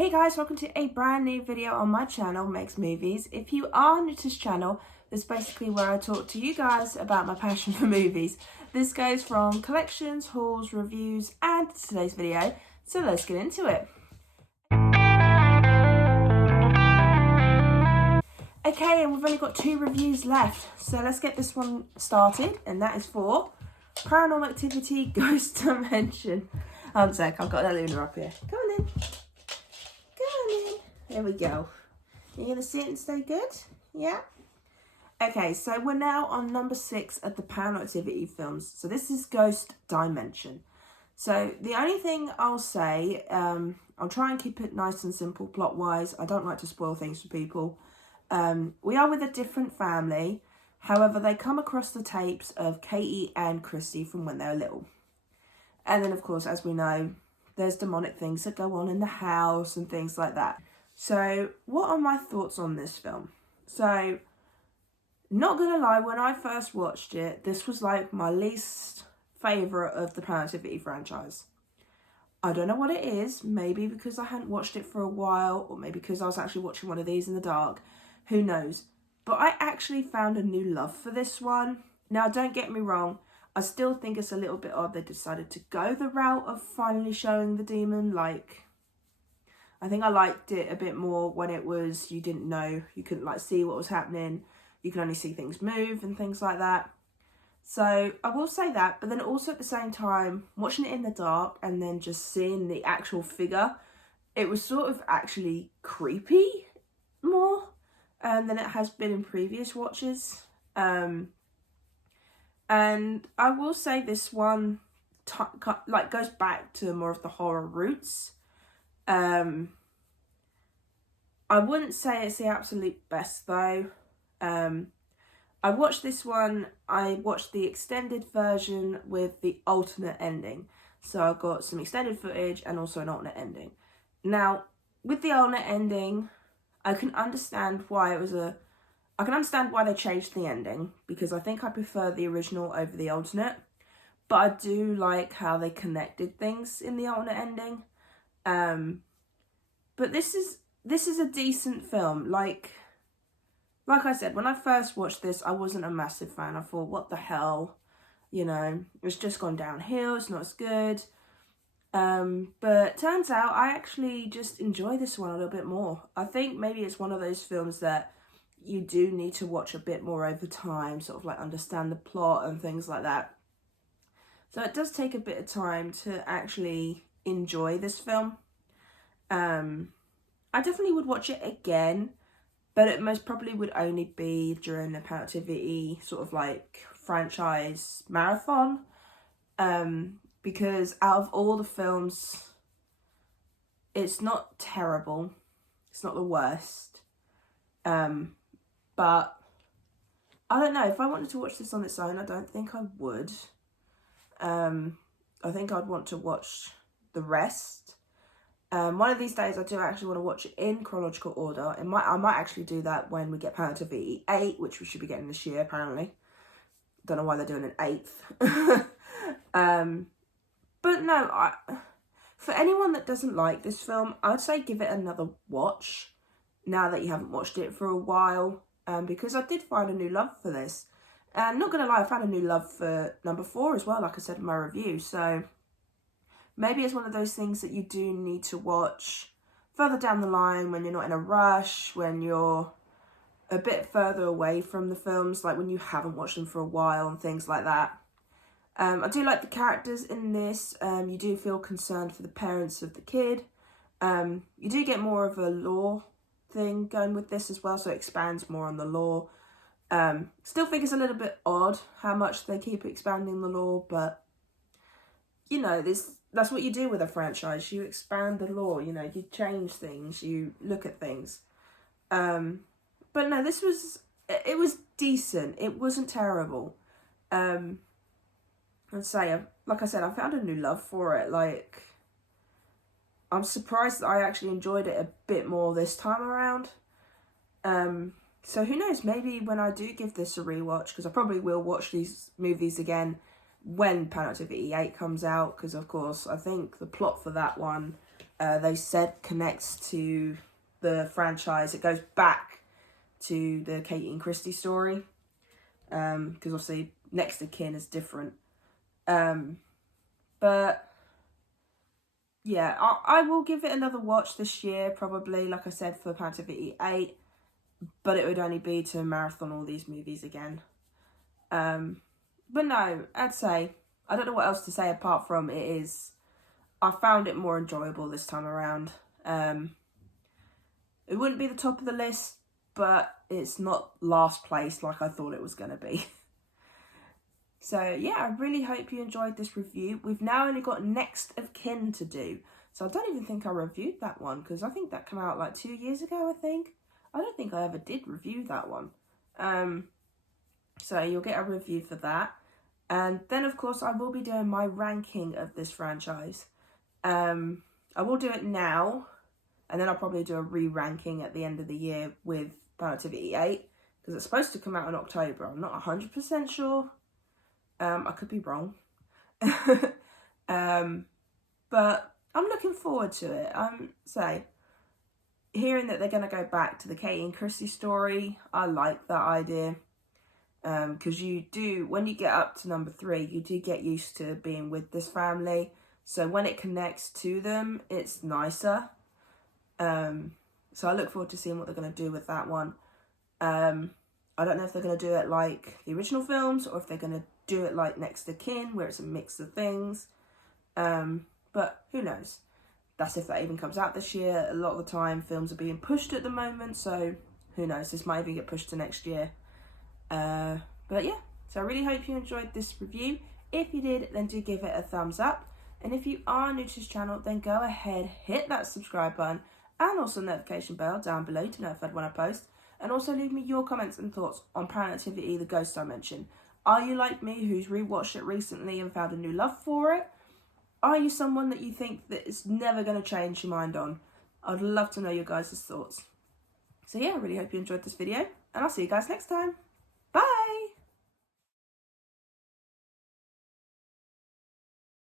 Hey guys, welcome to a brand new video on my channel, Meg's Movies. If you are new to this channel, this is basically where I talk to you guys about my passion for movies. This goes from collections, hauls, reviews, and today's video. So let's get into it. Okay, and we've only got 2 reviews left. So let's get this one started, and that is for Paranormal Activity Ghost Dimension. One sec, I've got that Luna up here. Come on in. There we go. You're going to sit and stay good? Yeah? Okay, so we're now on number 6 of the Paranormal Activity films. So this is Ghost Dimension. So the only thing I'll say, I'll try and keep it nice and simple plot-wise. I don't like to spoil things for people. We are with a different family. However, they come across the tapes of Katie and Christy from when they were little. And then, of course, as we know, there's demonic things that go on in the house and things like that. So, what are my thoughts on this film? So, not gonna lie, when I first watched it, this was like my least favourite of the Paranormal Activity franchise. I don't know what it is, maybe because I hadn't watched it for a while, or maybe because I was actually watching one of these in the dark, who knows. But I actually found a new love for this one. Now, don't get me wrong, I still think it's a little bit odd they decided to go the route of finally showing the demon. Like, I think I liked it a bit more when it was, you didn't know, you couldn't like see what was happening. You can only see things move and things like that. So I will say that, but then also at the same time, watching it in the dark and then just seeing the actual figure, it was sort of actually creepy more than it has been in previous watches. And I will say this one goes back to more of the horror roots. I wouldn't say it's the absolute best though. I watched this one, I watched the extended version with the alternate ending. So I got some extended footage and also an alternate ending. Now, with the alternate ending, I can understand why I can understand why they changed the ending, because I think I prefer the original over the alternate. But I do like how they connected things in the alternate ending. But this is a decent film. Like I said, when I first watched this, I wasn't a massive fan. I thought, what the hell? You know, it's just gone downhill. It's not as good. But turns out I actually just enjoy this one a little bit more. I think maybe it's one of those films that you do need to watch a bit more over time, sort of like understand the plot and things like that. So it does take a bit of time to actually enjoy this film. I definitely would watch it again, but it most probably would only be during the Paranormal Activity sort of like franchise marathon. Because out of all the films, it's not terrible. It's not the worst. But I don't know, if I wanted to watch this on its own, I don't think I would. I think I'd want to watch the rest. One of these days I do actually want to watch it in chronological order. I might actually do that when we get Paranormal Activity 8, which we should be getting this year apparently. Don't know why they're doing an 8th. But no, for anyone that doesn't like this film, I'd say give it another watch now that you haven't watched it for a while. Because I did find a new love for this. And not going to lie, I found a new love for number 4 as well, like I said in my review. So maybe it's one of those things that you do need to watch further down the line when you're not in a rush, when you're a bit further away from the films, like when you haven't watched them for a while and things like that. I do like the characters in this. You do feel concerned for the parents of the kid. You do get more of a lore thing going with this as well, so it expands more on the lore. Still think it's a little bit odd how much they keep expanding the lore, but you know, that's what you do with a franchise. You expand the lore, you know, you change things, you look at things. But no, it was decent. It wasn't terrible. I'd say, like I said, I found a new love for it. Like, I'm surprised that I actually enjoyed it a bit more this time around. So who knows, maybe when I do give this a rewatch, because I probably will watch these movies again when Paranormal Activity 8 comes out, because of course I think the plot for that one they said connects to the franchise. It goes back to the Katie and Christie story, because obviously Next of Kin is different. But yeah, I will give it another watch this year, probably, like I said, for Planet of the Apes 8, but it would only be to marathon all these movies again. But no, I'd say, I don't know what else to say apart from I found it more enjoyable this time around. It wouldn't be the top of the list, but it's not last place like I thought it was going to be. So yeah, I really hope you enjoyed this review. We've now only got Next of Kin to do. So I don't even think I reviewed that one, because I think that came out like 2 years ago, I think. I don't think I ever did review that one. So you'll get a review for that. And then, of course, I will be doing my ranking of this franchise. I will do it now, and then I'll probably do a re-ranking at the end of the year with Planet of the Apes 8, because it's supposed to come out in October. I'm not 100% sure. I could be wrong. But I'm looking forward to it. Hearing that they're going to go back to the Katie and Christie story, I like that idea. Because you do, when you get up to number 3, you do get used to being with this family. So when it connects to them, it's nicer. So I look forward to seeing what they're going to do with that one. I don't know if they're going to do it like the original films, or if they're going to do it like Next of Kin, where it's a mix of things. But who knows? That's if that even comes out this year. A lot of the time, films are being pushed at the moment, so who knows? This might even get pushed to next year. But yeah, so I really hope you enjoyed this review. If you did, then do give it a thumbs up. And if you are new to this channel, then go ahead, hit that subscribe button and also notification bell down below to notified when I post. And also leave me your comments and thoughts on Paranormal Activity, the Ghost Dimension. Are you like me, who's rewatched it recently and found a new love for it? Are you someone that you think that it's never going to change your mind on? I'd love to know your guys' thoughts. So yeah, I really hope you enjoyed this video, and I'll see you guys next time.